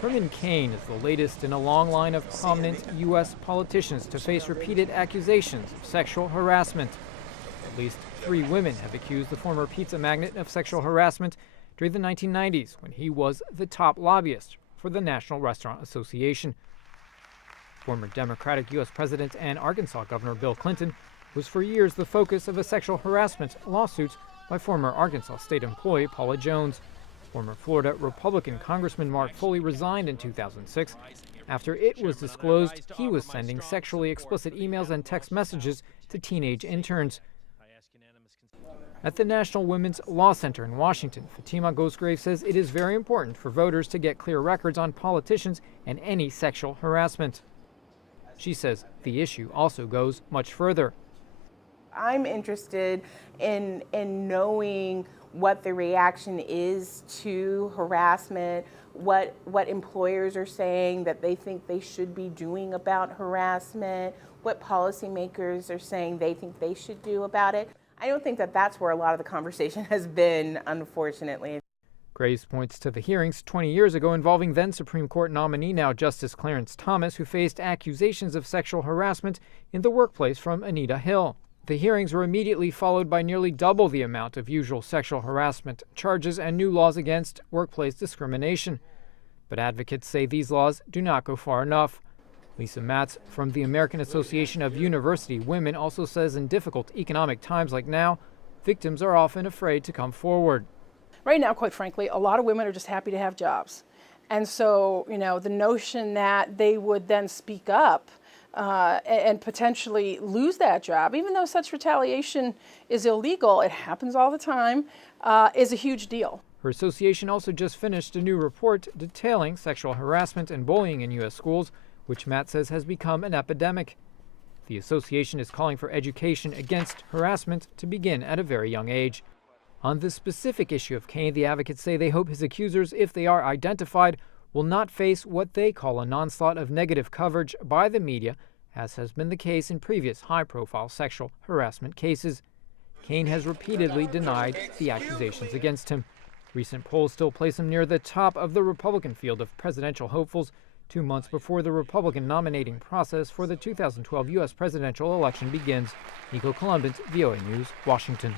Hermain Cain is the latest in a long line of prominent U.S. politicians to face repeated accusations of sexual harassment. At least 3 women have accused the former pizza magnate of sexual harassment during the 1990s when he was the top lobbyist for the National Restaurant Association. Former Democratic U.S. President and Arkansas Governor Bill Clinton was for years the focus of a sexual harassment lawsuit by former Arkansas state employee Paula Jones. Former Florida Republican Congressman Mark Foley resigned in 2006 after it was disclosed he was sending sexually explicit emails and text messages to teenage interns. At the National Women's Law Center in Washington, Fatima Ghostgrave says it is very important for voters to get clear records on politicians and any sexual harassment. She says the issue also goes much further. I'm interested in knowing what the reaction is to harassment, what employers are saying that they think they should be doing about harassment, what policymakers are saying they think they should do about it. I don't think that that's where a lot of the conversation has been, unfortunately. Graves points to the hearings 20 years ago involving then Supreme Court nominee, now Justice Clarence Thomas, who faced accusations of sexual harassment in the workplace from Anita Hill. The hearings were immediately followed by nearly double the amount of usual sexual harassment charges and new laws against workplace discrimination. But advocates say these laws do not go far enough. Lisa Matz from the American Association of University Women also says in difficult economic times like now, victims are often afraid to come forward. Right now, quite frankly, a lot of women are just happy to have jobs. And so, the notion that they would then speak up and potentially lose that job, even though such retaliation is illegal, it happens all the time, is a huge deal. Her association also just finished a new report detailing sexual harassment and bullying in U.S. schools, which Matt says has become an epidemic. The association is calling for education against harassment to begin at a very young age. On the specific issue of Cain, the advocates say they hope his accusers, if they are identified, will not face what they call an onslaught of negative coverage by the media, as has been the case in previous high-profile sexual harassment cases. Cain has repeatedly denied the accusations against him. Recent polls still place him near the top of the Republican field of presidential hopefuls, 2 months before the Republican nominating process for the 2012 U.S. presidential election begins. Nico Columbus, VOA News, Washington.